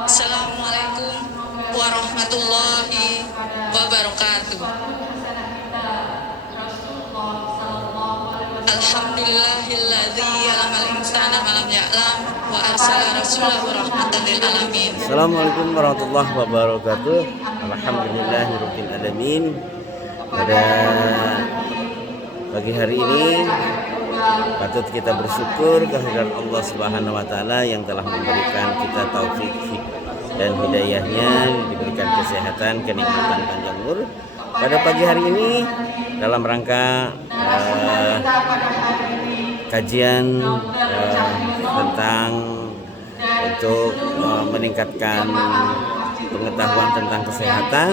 Assalamualaikum warahmatullahi wabarakatuh. Alhamdulillahilladzi ya'lamal insana ma lam ya'lam wa arsala rasulahu rahmatan lil alamin. Assalamualaikum warahmatullahi wabarakatuh. Alhamdulillahirabbil alamin. Pada pagi hari ini patut kita bersyukur kehadirat Allah Subhanahu wa taala yang telah memberikan kita taufik dan hidayahnya, diberikan kesehatan, kenikmatan panjang umur. Pada pagi hari ini dalam rangka kajian tentang untuk meningkatkan pengetahuan tentang kesehatan,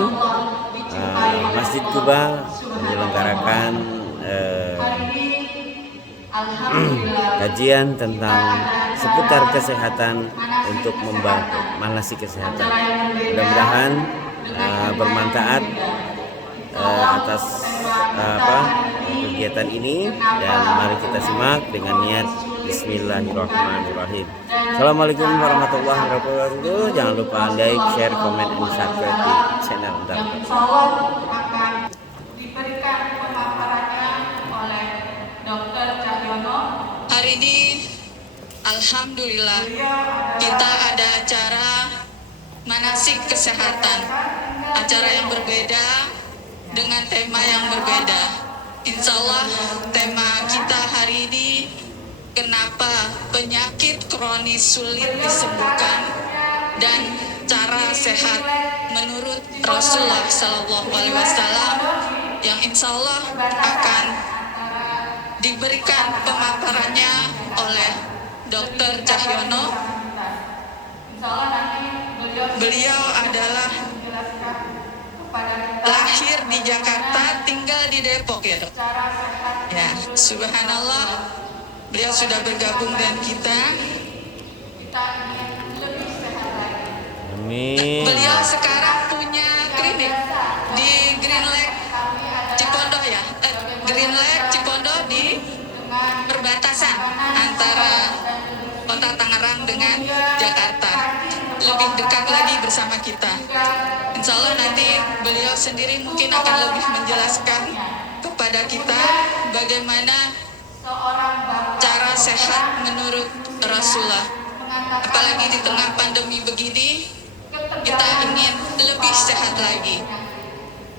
Masjid Kuba menyelenggarakan kajian tentang seputar kesehatan untuk membantu manasik kesehatan. Mudah-mudahan bermanfaat atas kegiatan ini, dan mari kita simak dengan niat Bismillahirrahmanirrahim. Assalamualaikum warahmatullahi wabarakatuh. Jangan lupa like, share, komen, dan subscribe di channel Untar. Akan diberikan pemaparannya oleh Dr. Cahyono. Hari ini alhamdulillah kita ada acara manasik kesehatan, acara yang berbeda dengan tema yang berbeda. Insya Allah tema kita hari ini, kenapa penyakit kronis sulit disembuhkan dan cara sehat menurut Rasulullah SAW, yang insya Allah akan diberikan pemaparannya oleh Dr. Cahyono. Beliau adalah lahir di Jakarta, tinggal di Depok ya dok. Ya, subhanallah, beliau sudah bergabung dengan kita. Amin. Beliau sekarang punya klinik di Green Lake Cipondo ya, Green Lake Cipondo di perbatasan antara Kota Tangerang dengan Jakarta. Lebih dekat lagi bersama kita. Insya Allah nanti beliau sendiri mungkin akan lebih menjelaskan kepada kita bagaimana cara sehat menurut Rasulullah. Apalagi di tengah pandemi begini, kita ingin lebih sehat lagi.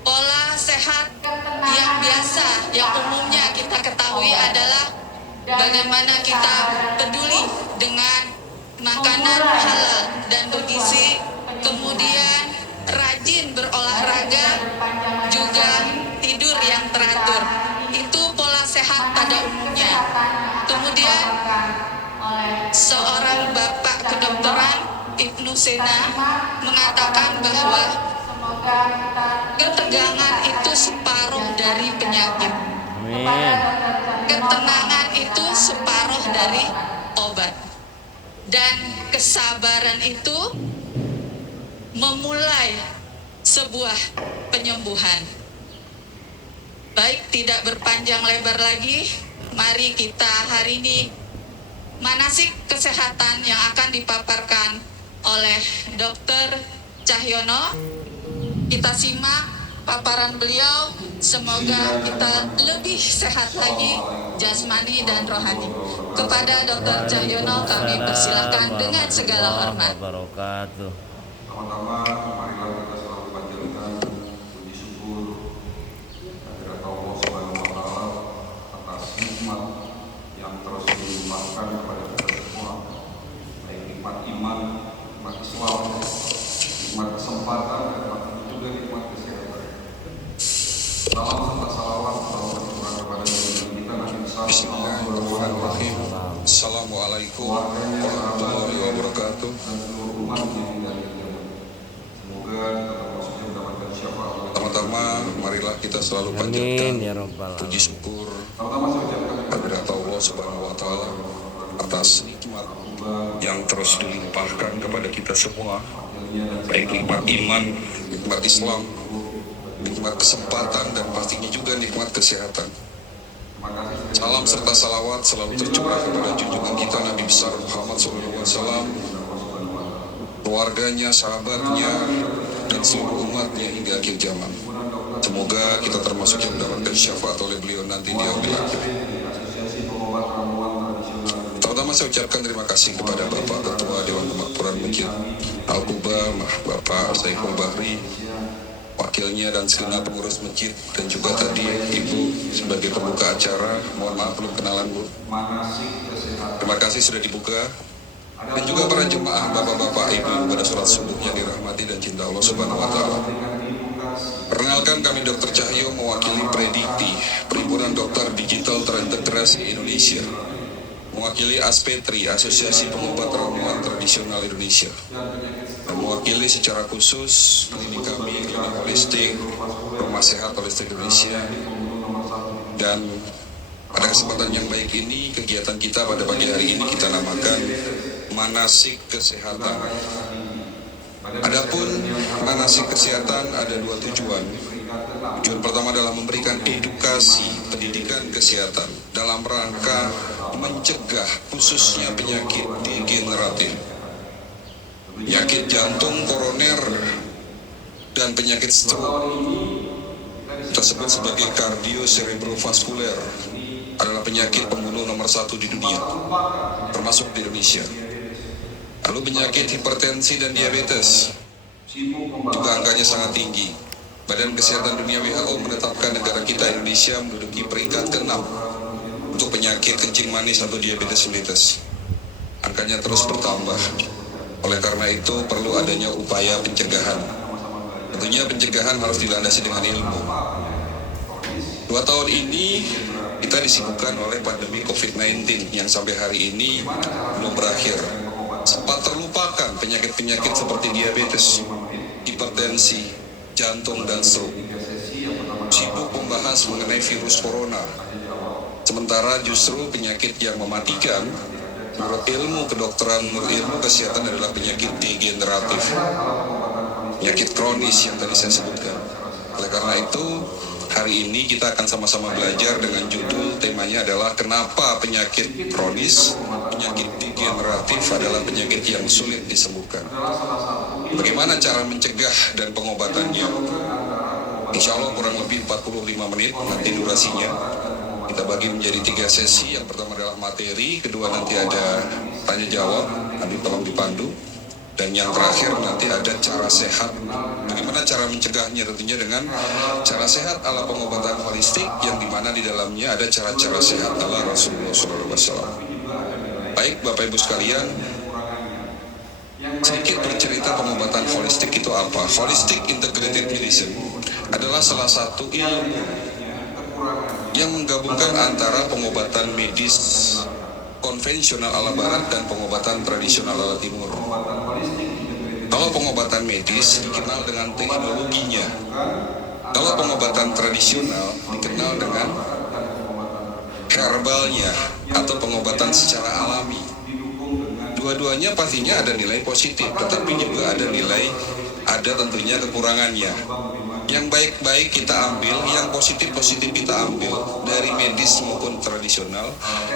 Pola sehat yang biasa, yang umumnya kita ketahui adalah bagaimana kita peduli dengan makanan halal dan bergizi, kemudian rajin berolahraga, juga tidur yang teratur. Itu pola sehat pada umumnya. Kemudian seorang bapak kedokteran, Ibnu Sina, mengatakan bahwa ketegangan itu separuh dari penyakit. Amin. Ketenangan itu separuh dari obat. Dan kesabaran itu memulai sebuah penyembuhan. Baik, tidak berpanjang lebar lagi, mari kita hari ini manasik kesehatan yang akan dipaparkan oleh Dr. Cahyono. Kita simak paparan beliau, semoga kita lebih sehat lagi jasmani dan rohani. Kepada Dr. Cahyono kami persilakan dengan segala hormat. Pertama-tama marilah kita selalu panjatkan puji syukur kehadirat Allah Subhanahu wa taala atas nikmat yang terus dilimpahkan kepada kita semua, baik nikmat iman, nikmat Islam, nikmat kesempatan, dan juga nikmat kesehatan. Salam serta salawat tercurah kepada junjungan kita Nabi besar Bismillahirrahmanirrahim. Assalamualaikum warahmatullahi wabarakatuh. dan seluruh umat yang dari semoga kita mendapatkan syafaat. Pertama-tama marilah kita selalu Amin panjatkan ya rabbal alamin. puji syukur Pertama saya ucapkan kehadirat Allah Subhanahu wa taala atas nikmat yang terus dilimpahkan kepada kita semua, baik nikmat iman, nikmat Islam, nikmat kesempatan, dan pastinya juga nikmat kesehatan. Salam serta salawat selalu tercurah kepada junjungan kita Nabi besar Muhammad SAW, keluarganya, sahabatnya, dan seluruh umatnya hingga akhir zaman. Semoga kita termasuk yang mendapatkan syafaat oleh beliau nanti di yaumil akhir. Pertama saya ucapkan terima kasih kepada Bapak Ketua Dewan Kemakmuran Masjid Al-Quba, Bapak Saiful Bahri, wakilnya dan segenap pengurus masjid, dan juga tadi Ibu sebagai pembuka acara. Mohon maaf belum kenalan Bu. Terima kasih sudah dibuka. Dan juga para jemaah, bapak-bapak, ibu pada sholat subuh yang dirahmati dan cinta Allah Subhanahu wa Ta'ala. Perkenalkan, kami Dr. Cahyo mewakili Predikti, Perhimpunan Dokter Digital Terintegrasi Indonesia, mewakili ASPETRI, Asosiasi Pengobat Ramuan Tradisional Indonesia, dan mewakili secara khusus klinik kami, Klinik Holistik, Rumah Sehat Holistik Indonesia. Dan pada kesempatan yang baik ini, kegiatan kita pada pagi hari ini kita namakan Manasik Kesehatan. Adapun manasik kesehatan ada dua tujuan. Tujuan pertama adalah memberikan edukasi pendidikan kesehatan dalam rangka mencegah khususnya penyakit degeneratif, penyakit jantung koroner, dan penyakit stroke. Kita sebut sebagai kardiocerebrovaskuler, adalah penyakit pembunuh nomor 1 di dunia, termasuk di Indonesia. Lalu penyakit hipertensi dan diabetes, juga angkanya sangat tinggi. Badan Kesehatan Dunia WHO menetapkan negara kita Indonesia menduduki peringkat ke-6 untuk penyakit kencing manis atau diabetes mellitus. Angkanya terus bertambah. Oleh karena itu perlu adanya upaya pencegahan. Tentunya pencegahan harus dilandasi dengan ilmu. 2 tahun ini kita disibukkan oleh pandemi COVID-19 yang sampai hari ini belum berakhir. Sempat terlupakan penyakit-penyakit seperti diabetes, hipertensi, jantung, dan stroke. Sibuk membahas mengenai virus corona. Sementara justru penyakit yang mematikan, menurut ilmu kedokteran, menurut ilmu kesehatan adalah penyakit degeneratif, penyakit kronis yang tadi saya sebutkan. Oleh karena itu, hari ini kita akan sama-sama belajar dengan judul temanya adalah kenapa penyakit kronis, penyakit degeneratif adalah penyakit yang sulit disembuhkan. Bagaimana cara mencegah dan pengobatannya? Insya Allah kurang lebih 45 menit nanti durasinya. Kita bagi menjadi 3 sesi. Yang pertama adalah materi, kedua nanti ada tanya jawab, nanti tolong dipandu. Dan yang terakhir nanti ada cara sehat. Bagaimana cara mencegahnya? Tentunya dengan cara sehat ala pengobatan holistik, yang dimana di dalamnya ada cara-cara sehat ala Rasulullah SAW. Baik Bapak Ibu sekalian, sedikit bercerita pengobatan holistik itu apa. Holistic Integrated Medicine adalah salah satu ilmu yang menggabungkan antara pengobatan medis konvensional ala barat dan pengobatan tradisional ala timur. Kalau pengobatan medis dikenal dengan teknologinya, kalau pengobatan tradisional dikenal dengan herbalnya atau pengobatan secara alami. Dua-duanya pastinya ada nilai positif, tetapi juga ada tentunya kekurangannya. Yang baik-baik kita ambil, yang positif-positif kita ambil dari medis maupun tradisional.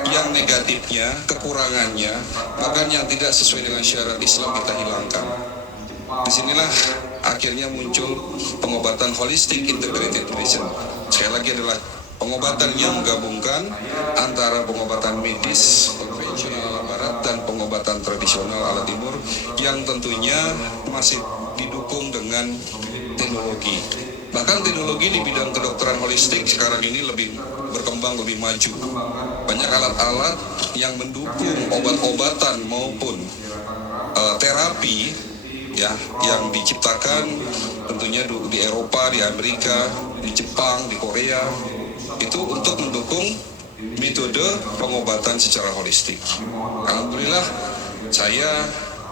Yang negatifnya, kekurangannya, bahkan yang tidak sesuai dengan syariat Islam kita hilangkan. Disinilah akhirnya muncul pengobatan holistic integrated medicine. Sekali lagi adalah pengobatan yang menggabungkan antara pengobatan medis konvensional ala barat dan pengobatan tradisional ala timur, yang tentunya masih didukung dengan teknologi. Bahkan teknologi di bidang kedokteran holistik sekarang ini lebih berkembang, lebih maju. Banyak alat-alat yang mendukung obat-obatan maupun terapi ya, yang diciptakan tentunya di Eropa, di Amerika, di Jepang, di Korea, itu untuk mendukung metode pengobatan secara holistik. Alhamdulillah saya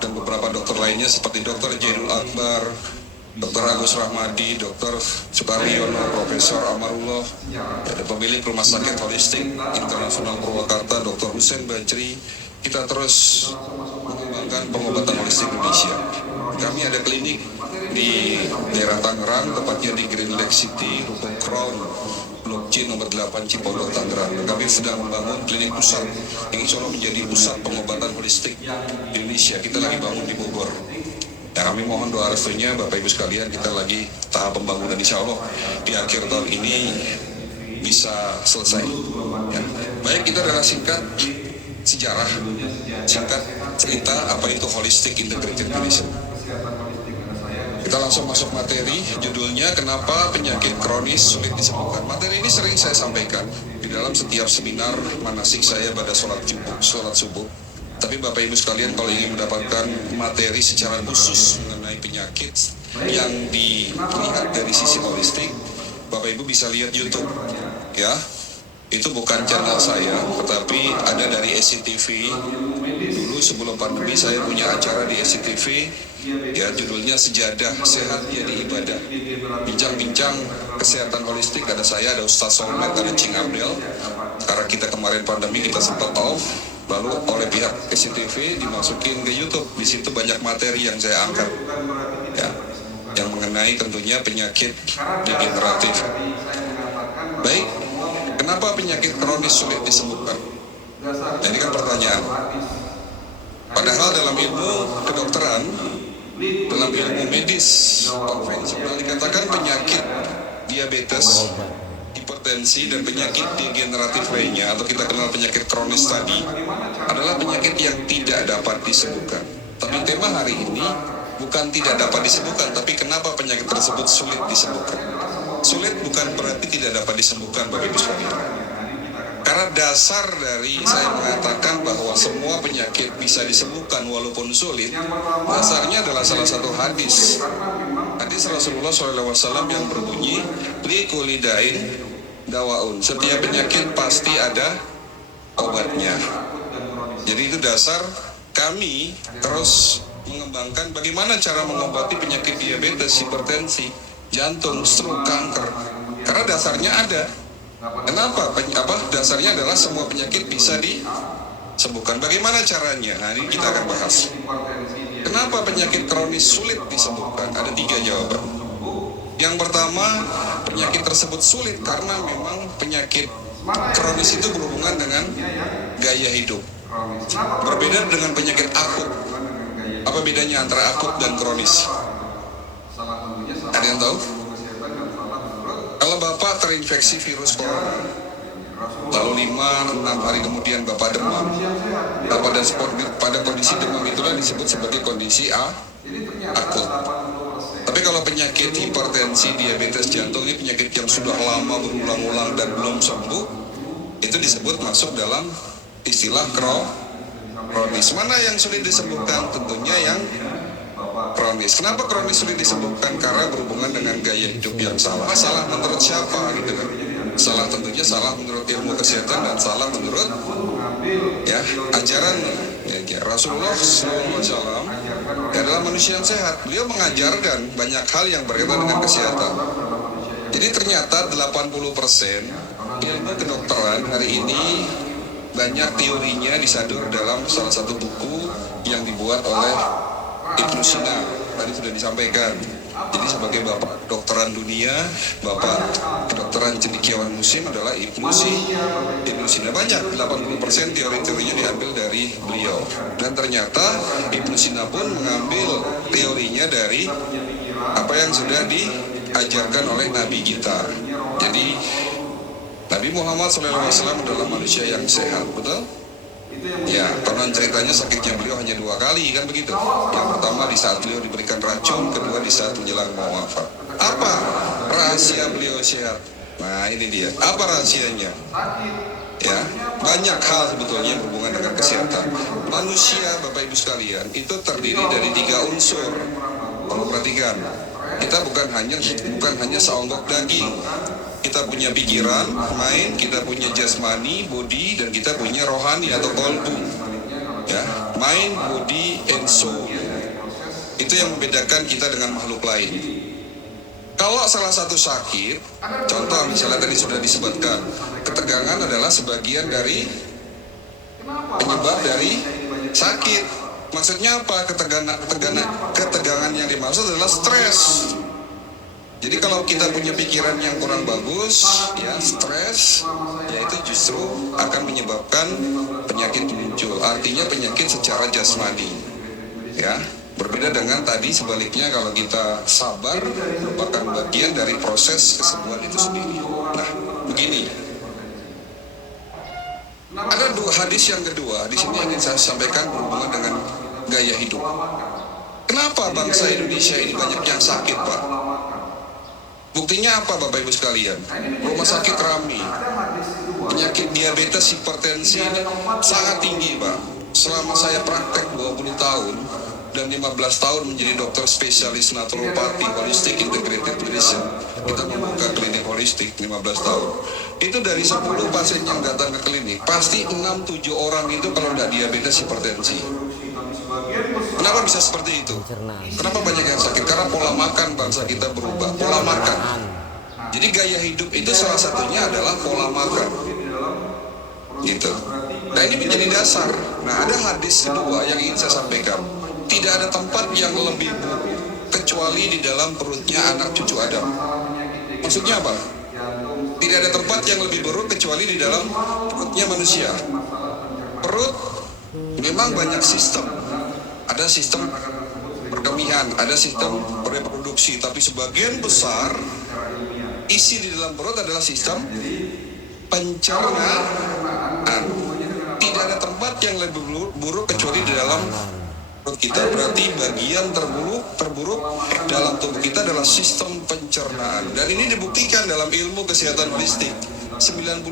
dan beberapa dokter lainnya seperti Dr. Jainul Akbar, Dr. Agus Rahmadi, Dr. Sukaryono, Profesor Amarullah, dan pemilik Rumah Sakit Holistik Internasional Purwakarta, Dr. Hussein Bajri, kita terus mengembangkan pengobatan holistik Indonesia. Kami ada klinik di daerah Tangerang, tepatnya di Green Lake City, Ruko Crown, Blok C nomor 8 Cipondok, Tangerang. Kami sedang membangun klinik pusat yang insya Allah menjadi pusat pengobatan holistik Indonesia. Kita lagi bangun di Bogor. Ya, kami mohon doa restunya Bapak Ibu sekalian, kita lagi tahap pembangunan, insya Allah di akhir tahun ini bisa selesai. Ya. Baik, kita adalah singkat sejarah, singkat cerita apa itu holistic integrated medicine. Kita langsung masuk materi, judulnya kenapa penyakit kronis sulit disembuhkan. Materi ini sering saya sampaikan di dalam setiap seminar manasik saya pada sholat subuh. Tapi Bapak Ibu sekalian, kalau ingin mendapatkan materi secara khusus mengenai penyakit yang dilihat dari sisi holistik, Bapak Ibu bisa lihat YouTube, ya. Itu bukan channel saya, tetapi ada dari SCTV. Dulu sebelum pandemi saya punya acara di SCTV, ya, judulnya Sejadah Sehat Jadi Ibadah. Bincang-bincang kesehatan holistik, ada saya, ada Ustaz Solmed, ada Cing Abdel. Karena kita kemarin pandemi kita sempat off, lalu oleh pihak SCTV dimasukin ke YouTube. Di situ banyak materi yang saya angkat, ya, yang mengenai tentunya penyakit degeneratif. Baik, kenapa penyakit kronis sulit disembuhkan? Nah, ini kan pertanyaan. Padahal dalam ilmu kedokteran, dalam ilmu medis konvensional dikatakan penyakit diabetes, hipertensi, dan penyakit degeneratif lainnya atau kita kenal penyakit kronis tadi adalah penyakit yang tidak dapat disembuhkan. Tapi tema hari ini bukan tidak dapat disembuhkan, tapi kenapa penyakit tersebut sulit disembuhkan. Sulit bukan berarti tidak dapat disembuhkan, Bapak Ibu sekalian. Karena dasar dari saya mengatakan bahwa semua penyakit bisa disembuhkan walaupun sulit, dasarnya adalah salah satu hadis. Hadis Rasulullah SAW yang berbunyi, li kulli dain dawaun. Setiap penyakit pasti ada obatnya. Jadi itu dasar kami terus mengembangkan bagaimana cara mengobati penyakit diabetes, hipertensi, jantung, stroke, kanker. Karena dasarnya ada. Kenapa? Dasarnya adalah semua penyakit bisa disembuhkan. Bagaimana caranya? Nah, ini kita akan bahas. Kenapa penyakit kronis sulit disembuhkan? Ada 3 jawaban. Yang pertama, penyakit tersebut sulit karena memang penyakit kronis itu berhubungan dengan gaya hidup. Berbeda dengan penyakit akut. Apa bedanya antara akut dan kronis? Ada yang tahu? Kalau Bapak terinfeksi virus corona, lalu 5-6 hari kemudian Bapak demam, pada kondisi demam itulah disebut sebagai kondisi akut. Tapi kalau penyakit hipertensi, diabetes, jantung, ini penyakit yang sudah lama berulang-ulang dan belum sembuh, itu disebut masuk dalam istilah kronis. Mana yang sulit disembuhkan? Tentunya yang kronis. Kenapa kronis sulit disembuhkan? Karena berhubungan dengan gaya hidup yang salah. Salah menurut siapa gitu kan? Salah tentunya salah menurut ilmu kesehatan dan salah menurut ajaran Rasulullah SAW adalah manusia yang sehat. Beliau mengajarkan banyak hal yang berkaitan dengan kesehatan. Jadi ternyata 80% ilmu kedokteran hari ini banyak teorinya disadur dalam salah satu buku yang dibuat oleh Ibnu Sina. Tadi sudah disampaikan. Jadi sebagai bapak kedokteran dunia, bapak kedokteran cendekiawan muslim adalah Ibnu Sina. Banyak, 80% teori-teorinya diambil dari beliau. Dan ternyata Ibnu Sina pun mengambil teorinya dari apa yang sudah diajarkan oleh Nabi kita. Jadi Nabi Muhammad SAW adalah manusia yang sehat, betul? Ya, konon ceritanya sakitnya beliau hanya 2 kali, kan begitu? Yang pertama di saat beliau diberikan racun, kedua di saat menjelang mau wafat. Apa rahasia beliau sehat? Nah, ini dia. Apa rahasianya? Ya, banyak hal sebetulnya yang berhubungan dengan kesehatan. Manusia, Bapak Ibu sekalian, itu terdiri dari 3 unsur. Kalau perhatikan, kita bukan hanya seonggok daging. Kita punya pikiran, mind, kita punya jasmani, body, dan kita punya rohani atau kolbu. Ya, mind, body, and soul. Itu yang membedakan kita dengan makhluk lain. Kalau salah satu sakit, contoh misalnya tadi sudah disebutkan, ketegangan adalah sebagian dari penyebab dari sakit. Maksudnya apa? Ketegangan yang dimaksud adalah stres. Jadi kalau kita punya pikiran yang kurang bagus, ya stres, ya itu justru akan menyebabkan penyakit muncul. Artinya penyakit secara jasmani, ya. Berbeda dengan tadi sebaliknya, kalau kita sabar merupakan bagian dari proses kesembuhan itu sendiri. Nah, begini. Ada dua hadis yang kedua di sini yang ingin saya sampaikan berhubungan dengan gaya hidup. Kenapa bangsa Indonesia ini banyak yang sakit, Pak? Buktinya apa, Bapak Ibu sekalian? Rumah sakit ramai. Penyakit diabetes, hipertensi ini sangat tinggi, Pak. Selama saya praktek 20 tahun dan 15 tahun menjadi dokter spesialis naturopati holistic integrated medicine, kita membuka klinik holistik 15 tahun. Itu dari 10 pasien yang datang ke klinik, pasti 6-7 orang itu kalau tidak diabetes, hipertensi. Kenapa bisa seperti itu? Kenapa banyak yang sakit? Karena pola makan bangsa kita berubah. Pola makan. Jadi gaya hidup itu salah satunya adalah pola makan. Gitu. Nah, ini menjadi dasar. Nah, ada hadis kedua yang ingin saya sampaikan. Tidak ada tempat yang lebih buruk kecuali di dalam perutnya anak cucu Adam. Maksudnya apa? Tidak ada tempat yang lebih buruk kecuali di dalam perutnya manusia. Perut memang banyak sistem. Ada sistem perkemihan, ada sistem reproduksi, tapi sebagian besar isi di dalam perut adalah sistem pencernaan. Tidak ada tempat yang lebih buruk kecuali di dalam perut kita. Berarti bagian terburuk dalam tubuh kita adalah sistem pencernaan. Dan ini dibuktikan dalam ilmu kesehatan holistik. 90%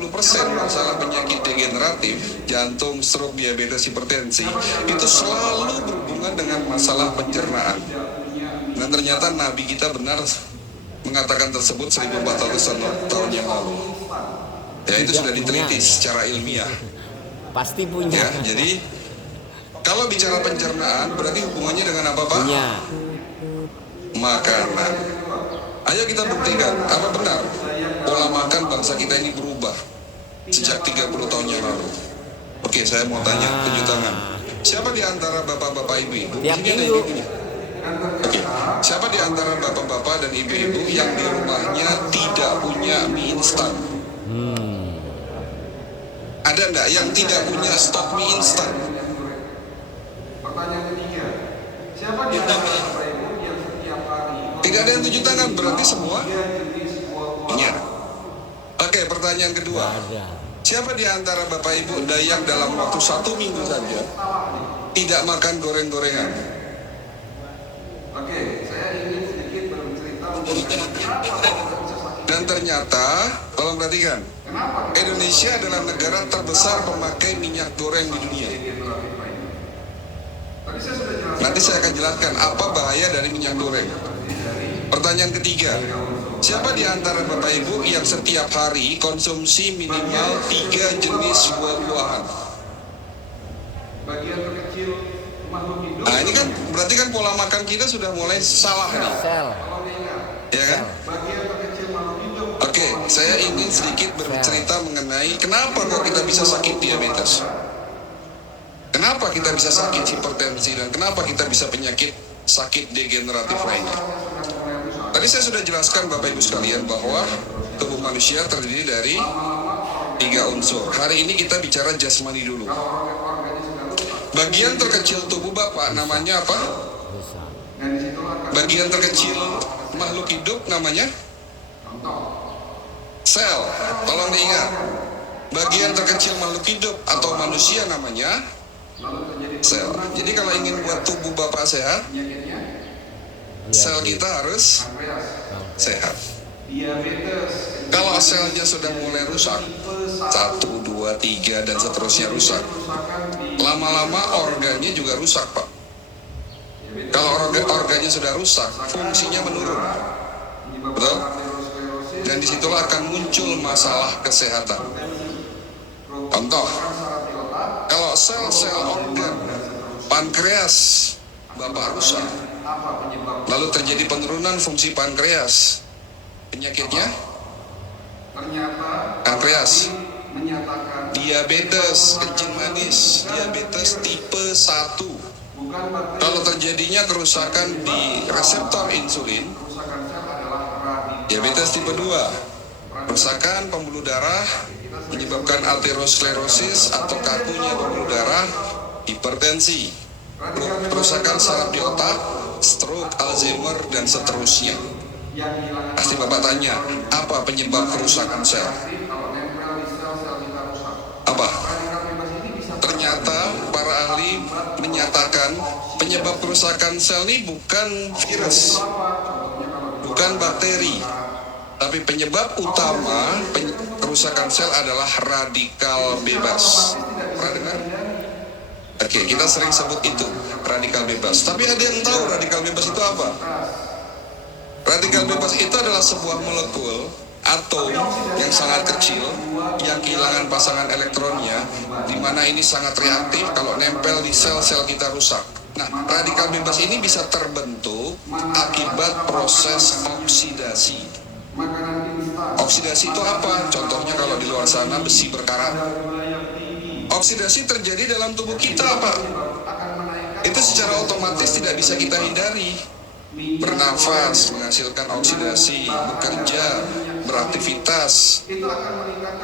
masalah penyakit degeneratif, jantung, stroke, diabetes, hipertensi, itu selalu berhubungan dengan masalah pencernaan. Dan ternyata Nabi kita benar mengatakan tersebut 1400 tahun yang lalu. Ya, itu sudah diteliti secara ilmiah. Pasti punya. Ya, jadi kalau bicara pencernaan berarti hubungannya dengan apa, Pak? Punya. Makanan. Ayo kita buktikan, apa benar pola makan bangsa kita ini berubah sejak 30 tahun yang lalu. Oke, saya mau tanya, tunjuk tangan. Siapa di antara bapak-bapak ibu-ibu? Tiap Sini ada minggu. ibu-ibunya. Oke, siapa di antara bapak-bapak dan ibu-ibu yang di rumahnya tidak punya mie instan? Ada enggak yang tidak punya stok mie instan? Pertanyaan ketiga, siapa di antara Bapak Ibu yang setiap hari Tidak ada yang tunjuk tangan, berarti semua jenis buah-buahan? punya. Oke, pertanyaan kedua. Ada. Siapa di antara Bapak Ibu yang dalam waktu 1 minggu saja tidak makan goreng-gorengan? Oke, saya ingin sedikit bercerita mengenai kenapa kok kita bisa sakit. Dan ternyata, tolong perhatikan, Indonesia adalah negara terbesar pemakai minyak goreng di dunia. Tadi saya sudah jelaskan. Nanti saya akan jelaskan apa bahaya dari minyak goreng. Pertanyaan ketiga, siapa di antara Bapak Ibu yang setiap hari konsumsi minimal 3 jenis buah-buahan? Bagian terkecil makhluk hidup. Nah, ini kan berarti kan pola makan kita sudah mulai salah nih, Sel. Kalau diingat, ya kan? bagian terkecil makhluk hidup. Oke, saya ingin sedikit bercerita mengenai kenapa kok kita bisa sakit diabetes. Kenapa kita bisa sakit hipertensi dan kenapa kita bisa penyakit sakit degeneratif lainnya. Tadi saya sudah jelaskan Bapak Ibu sekalian bahwa tubuh manusia terdiri dari 3 unsur. Hari ini kita bicara jasmani dulu. Bagian terkecil tubuh Bapak namanya apa? Bagian terkecil makhluk hidup namanya sel. Tolong diingat. Bagian terkecil makhluk hidup atau manusia namanya sel. Jadi kalau ingin buat tubuh Bapak sehat, sel kita harus sehat. Kalau selnya sudah mulai rusak, 1, 2, 3 dan seterusnya rusak, lama-lama organnya juga rusak, Pak. Kalau organnya sudah rusak, fungsinya menurun. Betul? Dan disitulah akan muncul masalah kesehatan. Contoh, kalau sel-sel organ pankreas Bapak rusak, lalu terjadi penurunan fungsi pankreas. Penyakitnya? Pankreas. Diabetes, kencing manis, diabetes tipe 1. Kalau terjadinya kerusakan di reseptor insulin, diabetes tipe 2. Kerusakan pembuluh darah menyebabkan aterosklerosis atau kakunya pembuluh darah, hipertensi. kerusakan saraf di otak, stroke, Alzheimer, dan seterusnya. Pasti Bapak tanya, apa penyebab kerusakan sel? Apa? Ternyata para ahli menyatakan penyebab kerusakan sel ini bukan virus, bukan bakteri, tapi penyebab utama kerusakan sel adalah radikal bebas. Pernah dengar? Oke, kita sering sebut itu radikal bebas. Tapi ada yang tahu radikal bebas itu apa? Radikal bebas itu adalah sebuah molekul atom yang sangat kecil yang kehilangan pasangan elektronnya, di mana ini sangat reaktif kalau nempel di sel-sel kita rusak. Nah, radikal bebas ini bisa terbentuk akibat proses oksidasi. Oksidasi itu apa? Contohnya kalau di luar sana besi berkarat. Oksidasi terjadi dalam tubuh kita, Pak. Itu secara otomatis tidak bisa kita hindari. Bernafas menghasilkan oksidasi, bekerja, beraktivitas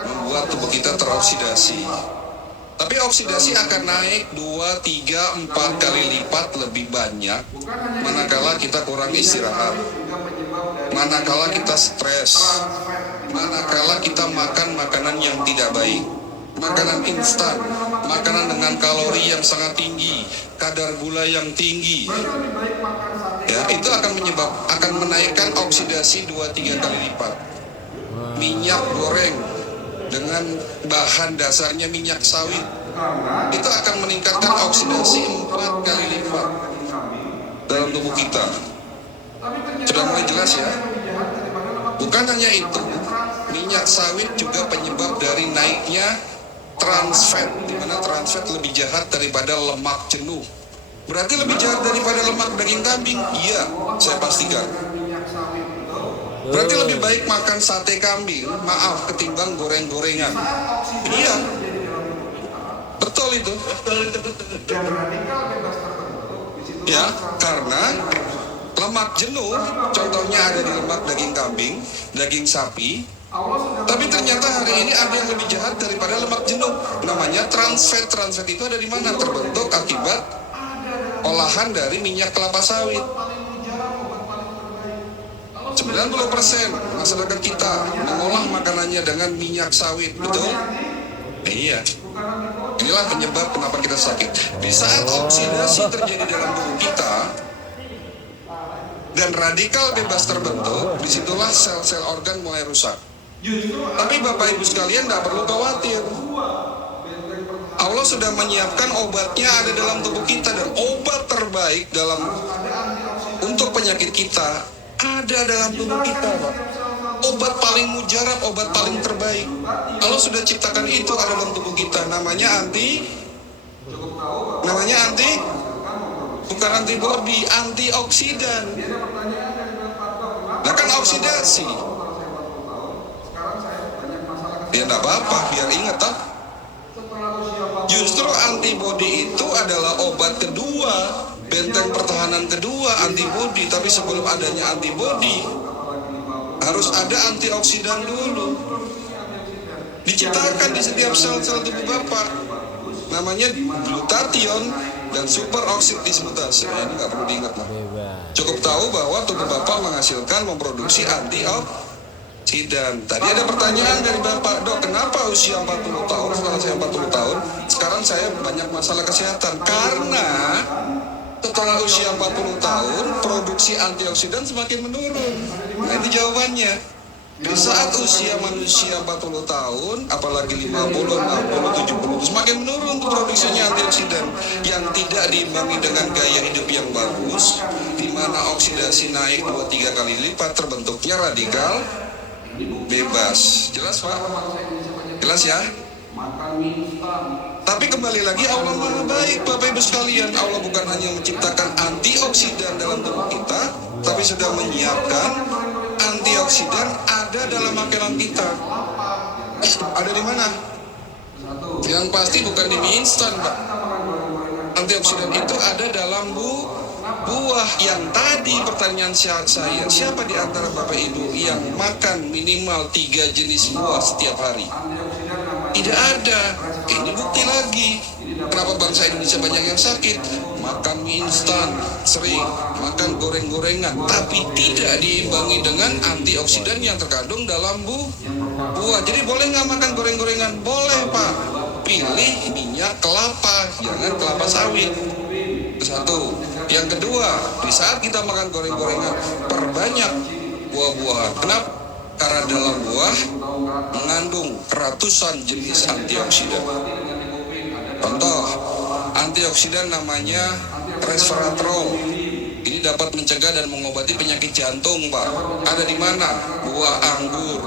membuat tubuh kita teroksidasi. Tapi oksidasi akan naik 2, 3, 4 kali lipat lebih banyak manakala kita kurang istirahat, manakala kita stres, manakala kita makan makanan yang tidak baik, makanan instan, makanan dengan kalori yang sangat tinggi, kadar gula yang tinggi. Ya, itu akan menaikkan oksidasi 2-3 kali lipat. Minyak goreng dengan bahan dasarnya minyak sawit itu akan meningkatkan oksidasi 4 kali lipat dalam tubuh kita. Sudah mulai jelas ya? Bukan hanya itu, minyak sawit juga penyebab dari naiknya trans fat, di mana trans fat lebih jahat daripada lemak jenuh. Berarti lebih jahat daripada lemak daging kambing? Iya, saya pastikan. Berarti lebih baik makan sate kambing, maaf, ketimbang goreng-gorengan. Iya, betul itu. Ya, karena lemak jenuh, contohnya ada di lemak daging kambing, daging sapi. Tapi ternyata hari ini ada yang lebih jahat daripada lemak jenuh. Namanya trans fat. Trans fat itu ada di mana? Terbentuk akibat olahan dari minyak kelapa sawit. 90% masyarakat kita mengolah makanannya dengan minyak sawit, betul? Iya. Inilah penyebab kenapa kita sakit. Di saat oksidasi terjadi dalam tubuh kita dan radikal bebas terbentuk, disitulah sel-sel organ mulai rusak. Tapi Bapak Ibu sekalian tidak perlu khawatir. Allah sudah menyiapkan obatnya ada dalam tubuh kita, dan obat terbaik untuk penyakit kita ada dalam tubuh kita, Pak. Obat paling mujarab, obat paling terbaik. Allah sudah ciptakan itu ada dalam tubuh kita. Namanya bukan antibodi, antioksidan. Nah kan oksidasi. Ya enggak apa-apa, biar ingat tak? Justru antibodi itu adalah obat kedua, benteng pertahanan kedua, antibodi. Tapi sebelum adanya antibodi, harus ada antioksidan dulu. Diciptakan di setiap sel-sel tubuh Bapak. Namanya glutathione dan superoksid dismutase. Ini nggak perlu diingat lah. Cukup tahu bahwa tubuh Bapak memproduksi antioksidan. Tadi ada pertanyaan dari Bapak, Dok, kenapa usia 40 tahun, setelah saya 40 tahun, sekarang saya banyak masalah kesehatan? Karena setelah usia 40 tahun, produksi antioksidan semakin menurun. Nah, itu jawabannya. Di saat usia manusia 40 tahun, apalagi 50, 60, 70, semakin menurun tuh produksinya antioksidan yang tidak diimbangi dengan gaya hidup yang bagus, di mana oksidasi naik 2-3 kali lipat, terbentuknya radikal bebas. Jelas, Pak? Jelas ya? Tapi kembali lagi, Allah Maha Baik, Bapak Ibu sekalian. Allah bukan hanya menciptakan antioksidan dalam tubuh kita, tapi sudah menyiapkan antioksidan ada dalam makanan kita. Ada di mana? Yang pasti bukan di mie instan, Pak. Antioksidan itu ada dalam buah. Yang tadi pertanyaan saya, siapa di antara Bapak Ibu yang makan minimal 3 jenis buah setiap hari? Tidak ada. Ini bukti lagi kenapa bangsa Indonesia banyak yang sakit. makan mie instan, sering makan goreng-gorengan, tapi tidak diimbangi dengan antioksidan yang terkandung dalam buah. Jadi boleh nggak makan goreng-gorengan? Boleh Pak, pilih minyak kelapa, jangan kelapa sawit. Itu satu. Yang kedua, di saat kita makan goreng-gorengan, perbanyak buah-buahan. Kenapa? Karena dalam buah mengandung ratusan jenis antioksidan. Contoh, antioksidan namanya resveratrol. Ini dapat mencegah dan mengobati penyakit jantung, Pak. Ada di mana? Buah anggur,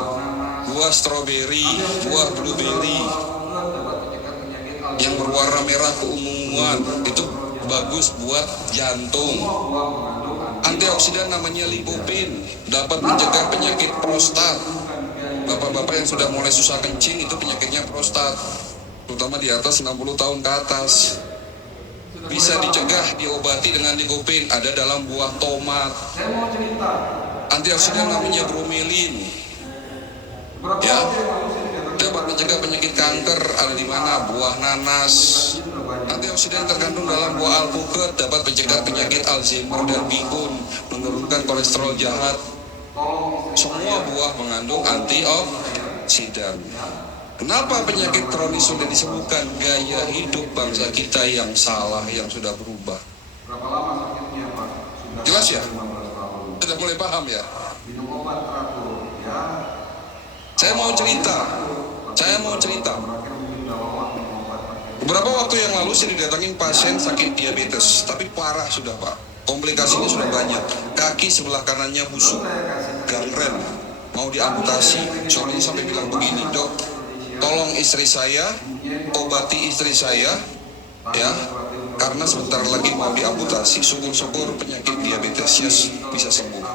buah stroberi, buah blueberry yang berwarna merah keunguan, itu bagus buat jantung. Antioksidan namanya lycopene, dapat mencegah penyakit prostat. Bapak-bapak yang sudah mulai susah kencing itu penyakitnya prostat, terutama di atas 60 tahun ke atas. Bisa dicegah, diobati dengan lycopene, ada dalam buah tomat. Antioksidan namanya bromelin, ya, dapat mencegah penyakit kanker, ada di mana? Buah nanas. Antioksidan terkandung dalam buah alpukat, dapat mencegah penyakit Alzheimer dan bihun, menurunkan kolesterol jahat. Semua buah mengandung antioksidan. Kenapa penyakit kronis sudah disembuhkan? Gaya hidup bangsa kita yang salah, yang sudah berubah. Jelas ya? Sudah mulai paham ya? Saya mau cerita. Beberapa waktu yang lalu saya didatangin pasien sakit diabetes, tapi parah sudah Pak. Komplikasinya sudah banyak. Kaki sebelah kanannya busuk, gangren, mau diamputasi. Suaminya sampai bilang begini, "Dok, tolong istri saya, obati istri saya, ya, karena sebentar lagi mau diamputasi. Syukur-syukur penyakit diabetesnya bisa sembuh."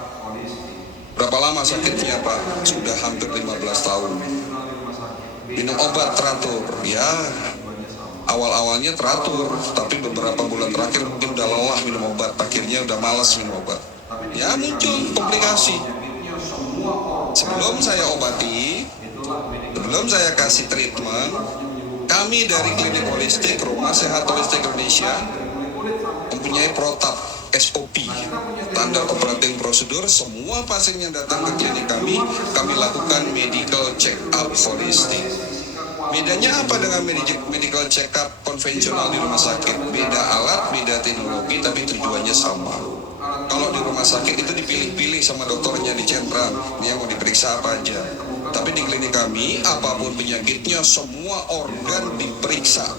Berapa lama sakitnya Pak? Sudah hampir 15 tahun. Minum obat teratur, ya. Awal-awalnya teratur, tapi beberapa bulan terakhir mungkin udah lelah minum obat, akhirnya udah malas minum obat. Ya muncul komplikasi. Sebelum saya obati, sebelum saya kasih treatment, kami dari Klinik Holistik Rumah Sehat Holistik Indonesia mempunyai protap SOP, standar operating prosedur. Semua pasien yang datang ke klinik kami lakukan medical check up holistik. Bedanya apa dengan medical check up konvensional di rumah sakit? Beda alat, beda teknologi, tapi tujuannya sama. Kalau di rumah sakit itu dipilih-pilih sama dokternya di central, dia mau diperiksa apa aja. Tapi di klinik kami, apapun penyakitnya, semua organ diperiksa.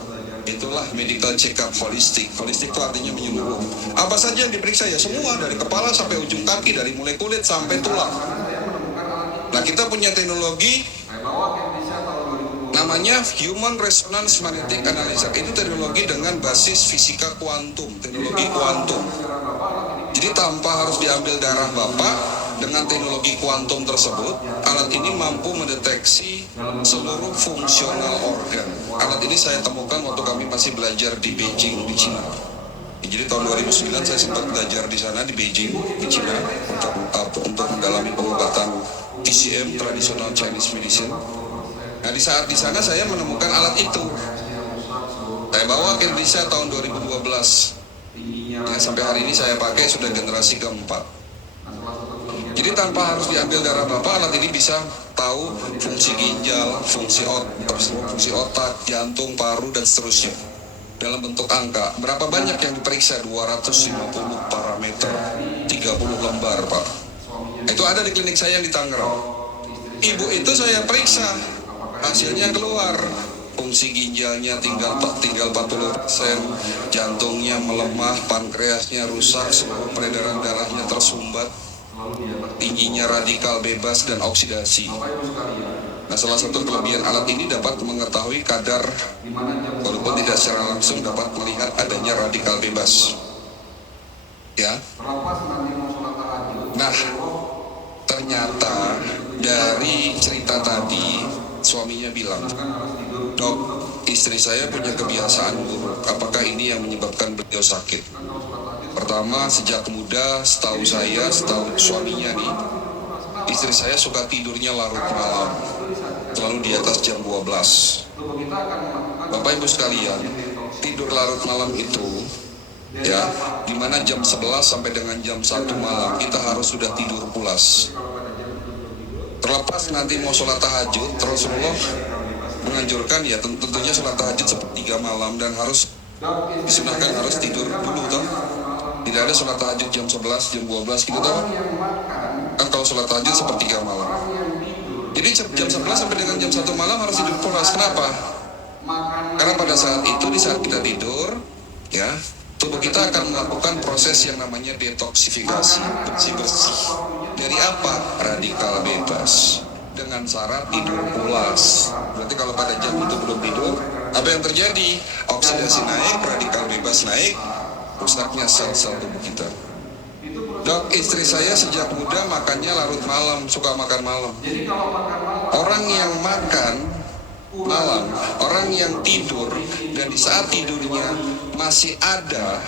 Itulah medical check up holistik. Holistik itu artinya menyeluruh. Apa saja yang diperiksa ya semua, dari kepala sampai ujung kaki, dari mulai kulit sampai tulang. Nah, kita punya teknologi namanya Human Resonance Magnetic Analyzer. Itu teknologi dengan basis fisika kuantum, teknologi kuantum. Jadi tanpa harus diambil darah Bapak, dengan teknologi kuantum tersebut, alat ini mampu mendeteksi seluruh fungsional organ. Alat ini saya temukan waktu kami masih belajar di Beijing, di Cina. Jadi tahun 2009 saya sempat belajar di sana, di Beijing, di Cina, untuk mendalami pengobatan TCM, Traditional Chinese Medicine. Nah, di saat di sana saya menemukan alat itu. Saya bawa ke Indonesia tahun 2012. Yang sampai hari ini saya pakai sudah generasi keempat. Jadi tanpa harus diambil darah Bapak, alat ini bisa tahu fungsi ginjal, fungsi otak, jantung, paru, dan seterusnya. Dalam bentuk angka, berapa banyak yang diperiksa? 250 parameter, 30 lembar Pak. Itu ada di klinik saya yang di Tangerang. Ibu itu saya periksa, hasilnya keluar, fungsi ginjalnya tinggal 40%, jantungnya melemah, pankreasnya rusak, seluruh peredaran darahnya tersumbat, tingginya radikal bebas dan oksidasi. Nah, salah satu kelebihan alat ini dapat mengetahui kadar, walaupun tidak secara langsung dapat melihat adanya radikal bebas. Ya. Nah, ternyata dari cerita tadi, suaminya bilang, "Dok, istri saya punya kebiasaan buruk. Apakah ini yang menyebabkan beliau sakit?" Pertama, sejak muda, setahu suaminya nih, istri saya suka tidurnya larut malam, selalu di atas jam 12. Bapak Ibu sekalian, tidur larut malam itu Ya, dimana jam 11 sampai dengan jam 1 malam kita harus sudah tidur pulas. Terlepas nanti mau sholat tahajud, Rasulullah menganjurkan ya tentunya sholat tahajud sepertiga malam dan harus disunahkan harus tidur dulu toh. Tidak ada sholat tahajud jam 11, jam 12 gitu toh. Kan kalau sholat tahajud sepertiga malam. Jadi jam 11 sampai dengan jam 1 malam harus tidur pulas. Kenapa? Karena pada saat itu, di saat kita tidur, ya, tubuh kita akan melakukan proses yang namanya detoksifikasi, bersih-bersih. Dari apa? Radikal bebas. Dengan syarat tidur pulas. Berarti kalau pada jam itu belum tidur, apa yang terjadi? Oksidasi naik, radikal bebas naik, rusaknya sel-sel tubuh kita. Dok, istri saya sejak muda makannya larut malam, suka makan malam. Orang yang makan malam, orang yang tidur, dan di saat tidurnya masih ada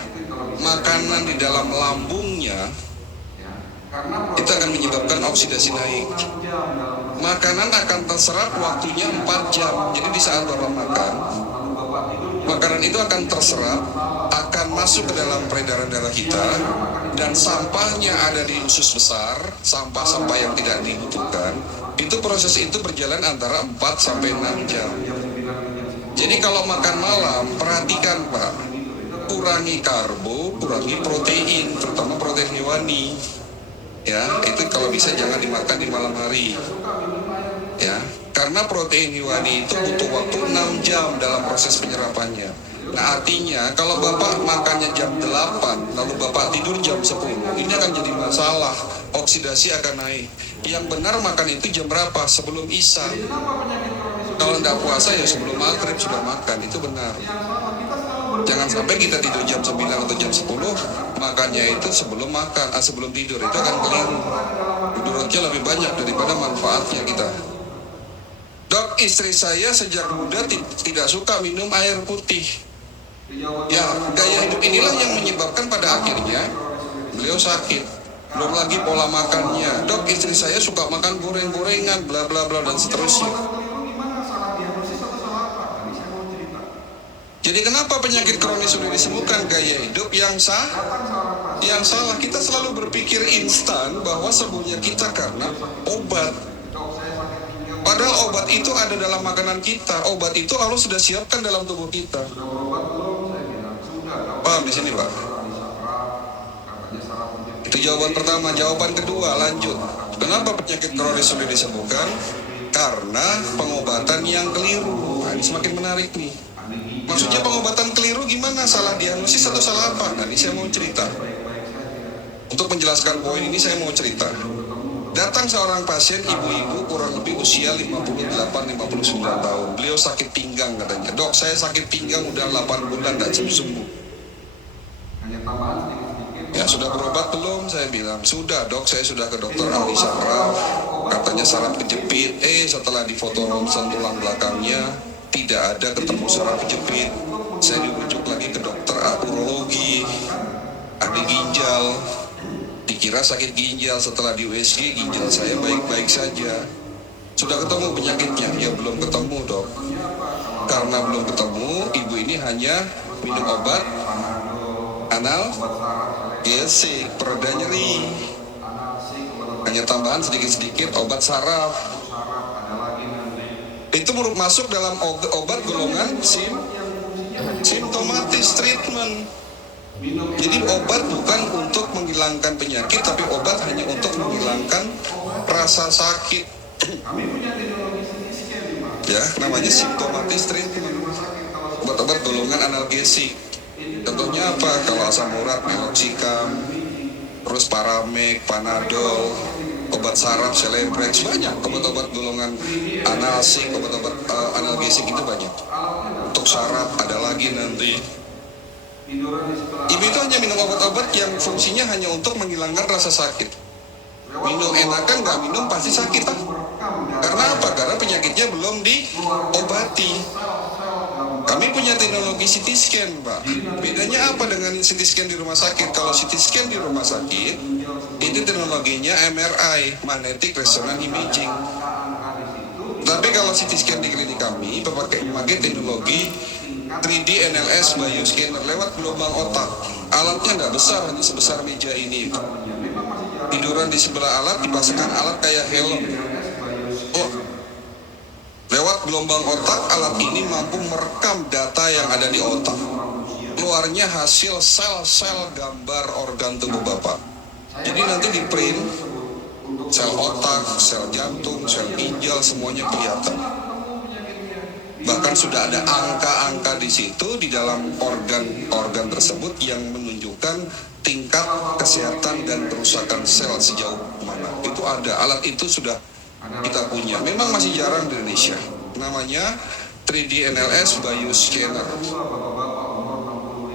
makanan di dalam lambungnya, itu akan menyebabkan oksidasi naik. Makanan akan terserap waktunya 4 jam. Jadi di saat Bapak makan, makanan itu akan terserap, akan masuk ke dalam peredaran darah kita, dan sampahnya ada di usus besar, sampah-sampah yang tidak dibutuhkan. Itu proses itu berjalan antara 4 sampai 6 jam. Jadi kalau makan malam, perhatikan Pak, kurangi karbo, kurangi protein, terutama protein hewani. Ya, itu kalau bisa jangan dimakan di malam hari. Ya, karena protein hewani itu butuh waktu 6 jam dalam proses penyerapannya. Nah, artinya kalau Bapak makannya jam 8, lalu Bapak tidur jam 10, ini akan jadi masalah. Oksidasi akan naik. Yang benar makan itu jam berapa? Sebelum Isya. Kalau tidak puasa ya sebelum maghrib sudah makan, itu benar. Jangan sampai kita tidur jam 9 atau jam 10, makannya itu sebelum makan, sebelum tidur, itu akan keliru. Mudaratnya lebih banyak daripada manfaatnya kita. Dok, istri saya sejak muda tidak suka minum air putih. Ya, gaya hidup inilah yang menyebabkan pada akhirnya beliau sakit. Belum lagi pola makannya. Dok, istri saya suka makan goreng-gorengan, bla bla bla dan seterusnya. Jadi kenapa penyakit kronis sudah disembuhkan? Gaya hidup yang salah. Kita selalu berpikir instan bahwa sembuhnya kita karena obat. Padahal obat itu ada dalam makanan kita. Obat itu Allah sudah siapkan dalam tubuh kita. Paham di sini, Pak? Itu jawaban pertama. Jawaban kedua, lanjut. Kenapa penyakit kronis sudah disembuhkan? Karena pengobatan yang keliru. Nah, ini semakin menarik nih. Maksudnya pengobatan keliru gimana? Salah diagnosis atau salah apa? Nah, ini saya mau cerita. Untuk menjelaskan poin ini saya mau cerita. Datang seorang pasien ibu-ibu kurang lebih usia 58-59 tahun. Beliau sakit pinggang katanya. Dok, saya sakit pinggang udah 8 bulan tidak sembuh. Ya, sudah berobat belum? Saya bilang, sudah dok, saya sudah ke dokter ahli saraf. Katanya saraf kejepit. Setelah difoto ronsen tulang belakangnya, tidak ada ketemu saraf kejepit. Saya dirujuk lagi ke dokter urologi, ahli ginjal. Dikira sakit ginjal, setelah di USG ginjal saya baik-baik saja. Sudah ketemu penyakitnya? Ya belum ketemu dok. Karena belum ketemu, ibu ini hanya minum obat analgesik, pereda nyeri. Hanya tambahan sedikit-sedikit obat saraf. Itu masuk dalam obat golongan simptomatis treatment. Jadi obat bukan untuk menghilangkan penyakit, tapi obat hanya untuk menghilangkan rasa sakit. Ya, namanya simptomatis treatment. Obat-obat golongan analgesik. Contohnya apa? Kalau asam urat, meloxicam, terus Paramek, Panadol, obat saraf, Celebrex, banyak obat-obat golongan analsik, obat-obat analgesik itu banyak. Untuk saraf ada lagi nanti. Ibu itu hanya minum obat-obat yang fungsinya hanya untuk menghilangkan rasa sakit. Minum enakan nggak minum pasti sakit. Karena apa? Karena penyakitnya belum diobati. Kami punya teknologi CT scan, Pak. Bedanya apa dengan CT scan di rumah sakit? Kalau CT scan di rumah sakit, itu teknologinya MRI, Magnetic Resonance Imaging. Tapi kalau CT scan di klinik kami, pakai teknologi 3D NLS bioscanner lewat gelombang otak. Alatnya nggak besar, hanya sebesar meja ini. Tiduran di sebelah alat, dipasangkan alat kayak helm. Oh, lewat gelombang otak, alat ini mampu merekam data yang ada di otak. Keluarnya hasil sel-sel gambar organ tubuh Bapak. Jadi nanti di print, sel otak, sel jantung, sel ginjal, semuanya kelihatan. Bahkan sudah ada angka-angka di situ di dalam organ-organ tersebut yang menunjukkan tingkat kesehatan dan kerusakan sel sejauh mana. Itu ada, alat itu sudah kita punya. Memang masih jarang di Indonesia. Namanya 3D NLS Bioscanner.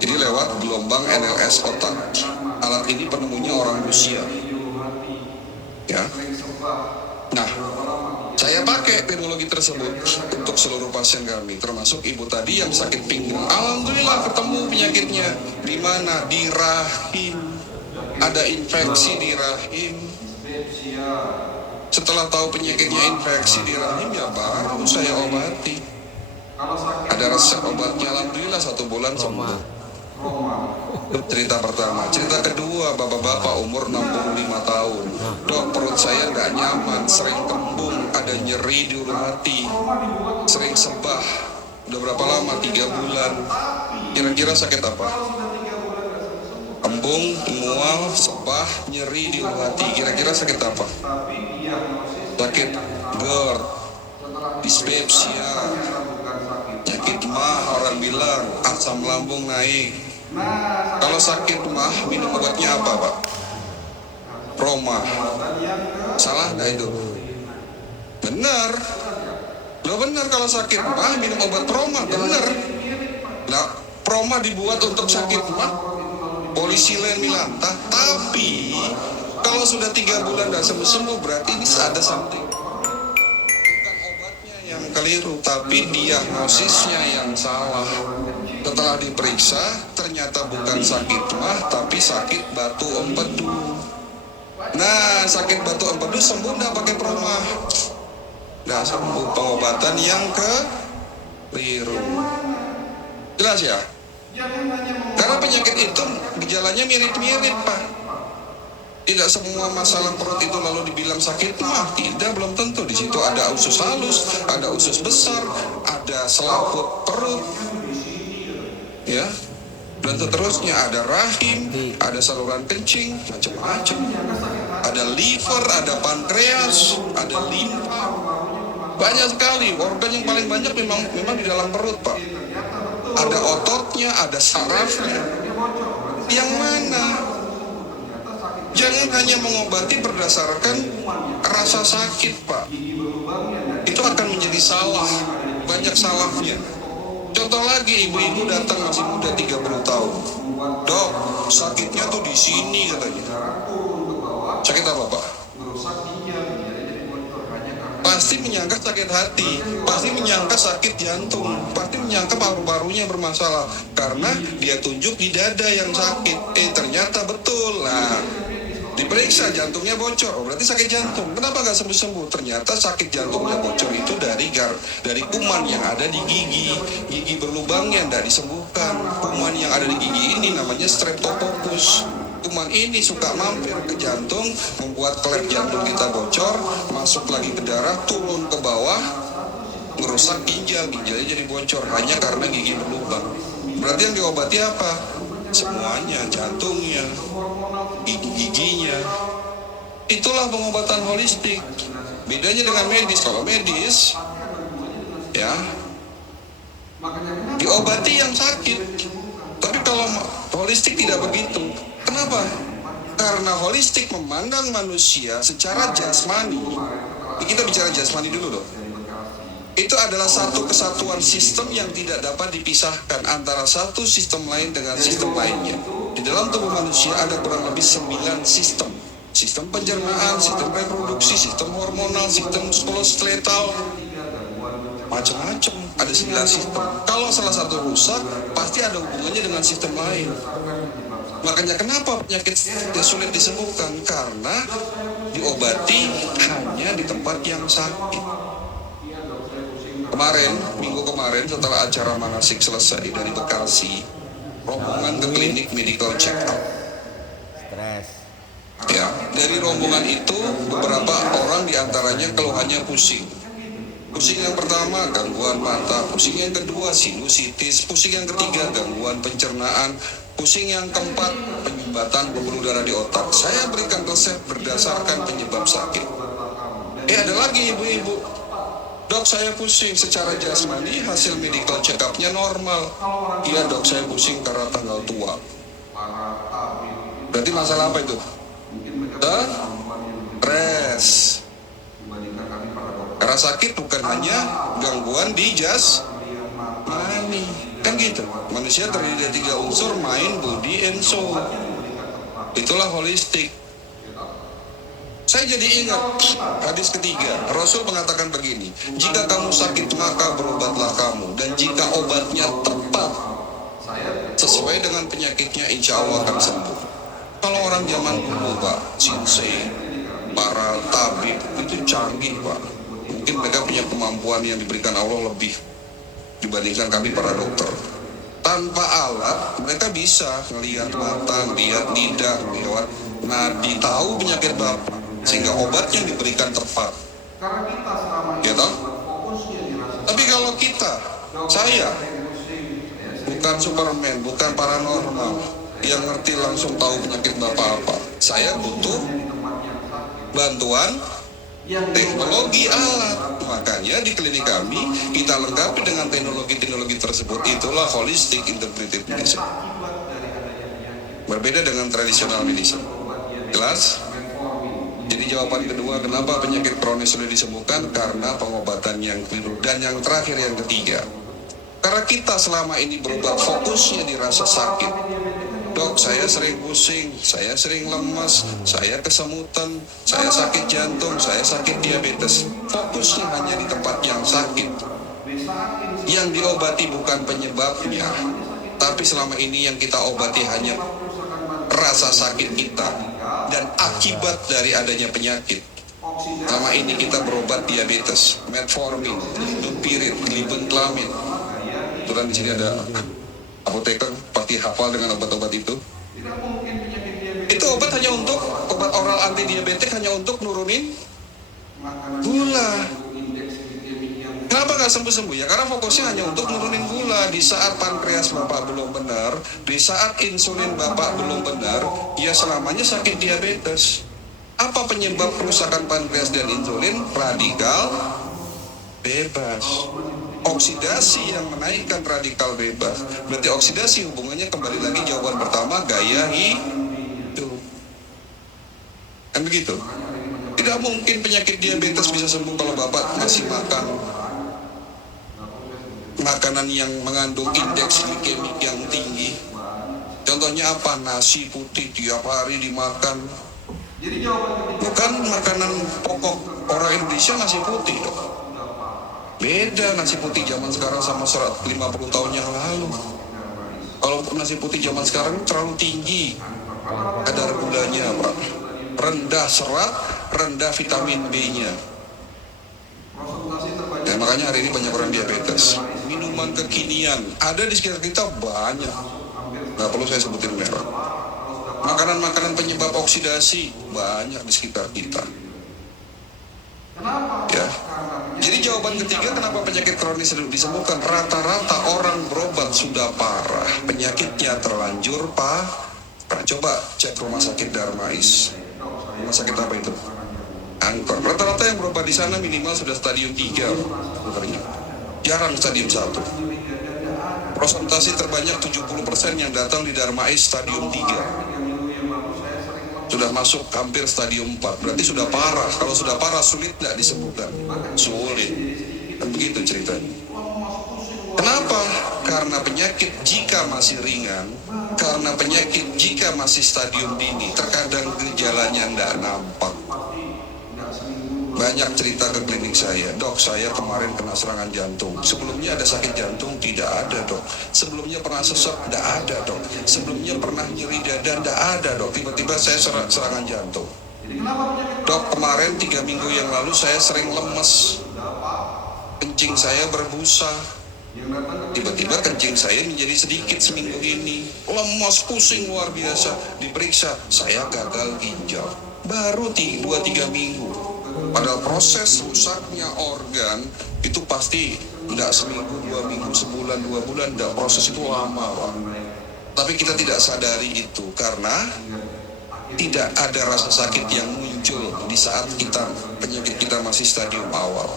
Jadi lewat gelombang NLS otak. Alat ini penemunya orang Rusia. Ya. Nah, saya pakai teknologi tersebut untuk seluruh pasien kami, termasuk ibu tadi yang sakit pinggang. Alhamdulillah ketemu penyakitnya. Di mana? Di rahim. Ada infeksi di rahim. Setelah tahu penyakitnya infeksi di rahim, ya baru saya obati. Ada resep obatnya, alhamdulillah 1 bulan sembuh. Cerita pertama. Cerita kedua, bapak-bapak umur 65 tahun. Dok, perut saya nggak nyaman, sering kembung, ada nyeri di ulu hati, sering sebah. Udah berapa lama? 3 bulan. Kira-kira sakit apa? Kembung, mual, sebah, nyeri di ulu hati. Kira-kira sakit apa? Sakit GERD, dispepsia, sakit mah, orang bilang asam lambung naik. Kalau sakit mah minum obatnya apa Pak? Proma. Salah nggak itu? Benar. Lo benar, kalau sakit mah minum obat proma, benar. Nah, proma dibuat untuk sakit mah, polisilen milanta. Tapi kalau sudah 3 bulan nggak sembuh-sembuh, berarti ini ada something. Bukan obatnya yang keliru, tapi diagnosisnya yang salah. Setelah diperiksa, ternyata bukan sakit mah, tapi sakit batu empedu. Nah, sakit batu empedu sembuh nggak pakai proma? Nggak sembuh, pengobatan yang keliru. Jelas ya? Karena penyakit itu gejalanya mirip-mirip Pak. Tidak semua masalah perut itu lalu dibilang sakit mah. Tidak, belum tentu. Di situ ada usus halus, ada usus besar, ada selaput perut, ya, dan seterusnya. Ada rahim, ada saluran kencing, macam-macam. Ada liver, ada pankreas, ada limfa. Banyak sekali. Organ yang paling banyak memang di dalam perut Pak. Ada ototnya, ada sarafnya. Yang mana? Jangan hanya mengobati berdasarkan rasa sakit Pak. Itu akan menjadi salah. Banyak salahnya. Contoh lagi, ibu-ibu datang masih muda 30 tahun. Dok, sakitnya tuh di sini katanya. Sakit apa Pak? Pasti menyangka sakit hati, pasti menyangka sakit jantung, pasti menyangka paru-parunya bermasalah karena dia tunjuk di dada yang sakit. Ternyata betul. Nah, diperiksa jantungnya bocor, berarti sakit jantung. Kenapa nggak sembuh-sembuh? Ternyata sakit jantungnya bocor itu dari kuman yang ada di gigi berlubangnya nggak disembuhkan. Kuman yang ada di gigi ini namanya Streptococcus. Kuman ini suka mampir ke jantung, membuat klep jantung kita bocor, masuk lagi ke darah, turun ke bawah, merusak ginjalnya jadi bocor hanya karena gigi berlubang. Berarti yang diobati apa? Semuanya, jantungnya, giginya. Itulah pengobatan holistik. Bedanya dengan medis. Kalau medis, ya, diobati yang sakit. Tapi kalau holistik tidak begitu. Kenapa? Karena holistik memandang manusia secara jasmani. Kita bicara jasmani dulu dong. Itu adalah satu kesatuan sistem yang tidak dapat dipisahkan antara satu sistem lain dengan sistem lainnya. Di dalam tubuh manusia ada kurang lebih 9 sistem. Sistem pencernaan, sistem reproduksi, sistem hormonal, sistem muskuloskeletal, macam-macam. Ada 9 sistem. Kalau salah satu rusak, pasti ada hubungannya dengan sistem lain. Makanya kenapa penyakit sulit disembuhkan? Karena diobati hanya di tempat yang sakit. Minggu kemarin setelah acara manasik selesai dari Bekasi, rombongan ke klinik medical check up. Stres. Ya, dari rombongan itu beberapa orang diantaranya keluhannya pusing. Pusing yang pertama gangguan mata, pusing yang kedua sinusitis, pusing yang ketiga gangguan pencernaan, pusing yang keempat penyumbatan pembuluh darah di otak. Saya berikan resep berdasarkan penyebab sakit. Ada lagi ibu-ibu, dok saya pusing secara jasmani, hasil medical check up-nya normal. Iya dok, saya pusing karena tanggal tua. Berarti masalah apa itu? Stres. Karena sakit bukan hanya gangguan di jasmani, kan gitu. Manusia terdiri dari 3 unsur, mind, body, and soul. Itulah holistik. Saya jadi ingat hadis ketiga. Rasul mengatakan begini, jika kamu sakit maka berobatlah kamu, dan jika obatnya tepat sesuai dengan penyakitnya, insya Allah akan sembuh. Kalau orang zaman dulu Pak, Shinsei, para tabib itu canggih Pak. Mungkin mereka punya kemampuan yang diberikan Allah lebih dibandingkan kami para dokter. Tanpa alat, mereka bisa melihat mata, lihat lidah, lewat nadi, tahu penyakit bapak, sehingga obatnya diberikan tepat. Ya toh? Tapi kalau kita, saya, bukan Superman, bukan paranormal, yang ngerti langsung tahu penyakit bapak apa. Saya butuh bantuan teknologi alat. Makanya di klinik kami kita lengkapi dengan teknologi-teknologi tersebut. Itulah holistic integrative medicine. Berbeda dengan tradisional medicine. Jelas? Jadi jawaban kedua, kenapa penyakit kronis sudah disembuhkan? Karena pengobatan yang keliru. Dan yang terakhir, yang ketiga, karena kita selama ini berobat fokusnya di rasa sakit. Dok, saya sering pusing, saya sering lemas, saya kesemutan, saya sakit jantung, saya sakit diabetes. Fokusnya hanya di tempat yang sakit. Yang diobati bukan penyebabnya, tapi selama ini yang kita obati hanya rasa sakit kita dan akibat dari adanya penyakit. Selama ini kita berobat diabetes, metformin, dopirin, glibenclamid. Kebetulan di sini ada apoteker, pasti hafal dengan obat-obat itu. Itu obat hanya untuk obat oral anti diabetik, hanya untuk nurunin gula. Kenapa nggak sembuh-sembuh? Ya karena fokusnya hanya untuk nurunin gula. Di saat pankreas bapak belum benar, di saat insulin bapak belum benar, ya selamanya sakit diabetes. Apa penyebab kerusakan pankreas dan insulin? Radikal bebas. Oksidasi yang menaikkan radikal bebas. Berarti oksidasi hubungannya kembali lagi jawaban pertama, gaya hidup. Kan begitu? Tidak mungkin penyakit diabetes bisa sembuh kalau bapak masih makan makanan yang mengandung indeks glikemik yang tinggi. Contohnya apa? Nasi putih tiap hari dimakan. Bukan makanan pokok orang Indonesia nasi putih dong. Beda nasi putih zaman sekarang sama 150 tahun yang lalu. Kalau nasi putih zaman sekarang terlalu tinggi kadar gulanya, Pak. Rendah serat, rendah vitamin B-nya. Ya, makanya hari ini banyak orang diabetes. Minuman kekinian ada di sekitar kita banyak. Nggak perlu saya sebutin merek. Makanan-makanan penyebab oksidasi banyak di sekitar kita. Ya. Jadi jawaban ketiga, kenapa penyakit kronis disembuhkan? Rata-rata orang berobat sudah parah, penyakitnya terlanjur parah. Coba cek rumah sakit Darmais. Rumah sakit apa itu? Angkor. Rata-rata yang berobat di sana minimal sudah stadium 3. Jarang stadium 1. Persentase terbanyak 70% yang datang di Darmais stadium 3. Sudah masuk hampir stadium 4, berarti sudah parah. Kalau sudah parah, sulit nggak disembuhkan? Sulit. Dan begitu ceritanya. Kenapa? Karena penyakit jika masih ringan, karena penyakit jika masih stadium dini, terkadang gejalanya nggak nampak. Banyak cerita ke klinik saya, dok saya kemarin kena serangan jantung. Sebelumnya ada sakit jantung? Tidak ada dok. Sebelumnya pernah sesek? Tidak ada dok. Sebelumnya pernah nyeri dada? Tidak ada dok. Tiba-tiba saya serangan jantung. Dok kemarin 3 minggu yang lalu saya sering lemes. Kencing saya berbusa. Tiba-tiba kencing saya menjadi sedikit seminggu ini. Lemas, pusing luar biasa. Diperiksa, saya gagal ginjal. Baru 2-3 minggu. Padahal proses rusaknya organ itu pasti tidak seminggu, 2 minggu, sebulan, 2 bulan. Tidak, proses itu lama, Pak. Tapi kita tidak sadari itu karena tidak ada rasa sakit yang muncul di saat penyakit kita masih stadium awal.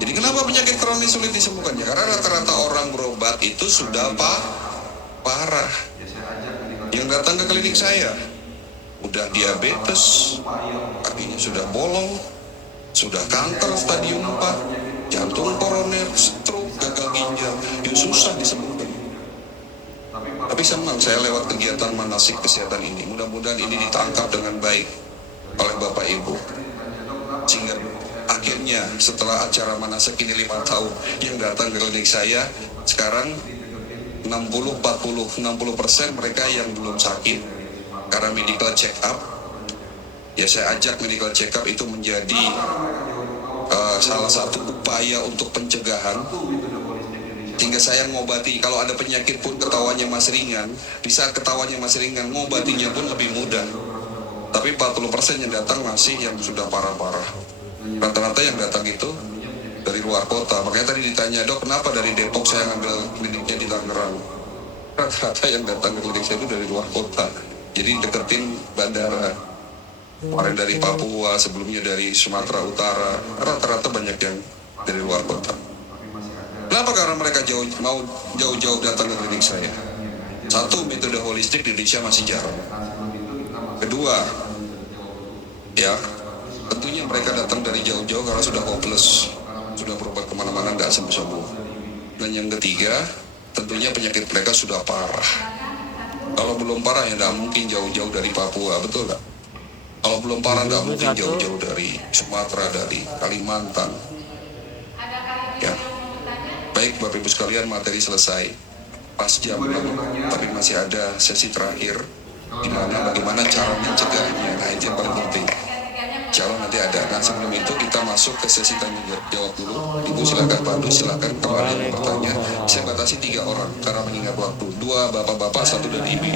Jadi kenapa penyakit kronis sulit disembuhkannya? Karena rata-rata orang berobat itu sudah parah. Yang datang ke klinik saya udah diabetes, kakinya sudah bolong, sudah kanker stadium 4, jantung koroner, stroke, gagal ginjal, yang susah disembuhkan. Tapi senang saya lewat kegiatan manasik kesehatan ini. Mudah-mudahan ini ditangkap dengan baik oleh Bapak Ibu. Sehingga akhirnya setelah acara manasik ini 5 tahun yang datang ke klinik saya, sekarang 60% mereka yang belum sakit karena medical check up. Ya saya ajak medical check up itu menjadi salah satu upaya untuk pencegahan. Hingga saya ngobati, kalau ada penyakit pun ketawanya masih ringan, di saat ketawanya masih ringan, ngobatinya pun lebih mudah. Tapi 40% yang datang masih yang sudah parah-parah. Rata-rata yang datang itu dari luar kota. Makanya tadi ditanya, dok kenapa dari Depok saya ngambil kliniknya di Tangerang? Rata-rata yang datang ke klinik saya itu dari luar kota. Jadi deketin bandara. Kemarin dari Papua, sebelumnya dari Sumatera Utara. Rata-rata banyak yang dari luar kota. Kenapa? Karena mereka mau jauh-jauh datang ke klinik saya. Satu, metode holistik di Indonesia masih jarang. Kedua, ya tentunya mereka datang dari jauh-jauh karena sudah hopeless, sudah berobat kemana-mana nggak sembuh-sembuh. Dan yang ketiga, tentunya penyakit mereka sudah parah. Kalau belum parah ya nggak mungkin jauh-jauh dari Papua, betul nggak? Kalau belum parah nggak mungkin jauh-jauh dari Sumatera, dari Kalimantan. Ya. Baik Bapak Ibu sekalian, materi selesai pas jam 6, tapi masih ada sesi terakhir di mana bagaimana cara mencegahnya. Nah itu yang paling penting. Insya Allah nanti ada. Nah sebelum itu kita masuk ke sesi tanya jawab dulu. Ibu silakan, Pak Abdul silakan kalau ada yang bertanya. Saya batasi 3 orang karena mengingat waktu. 2 bapak-bapak, 1 dari ibu.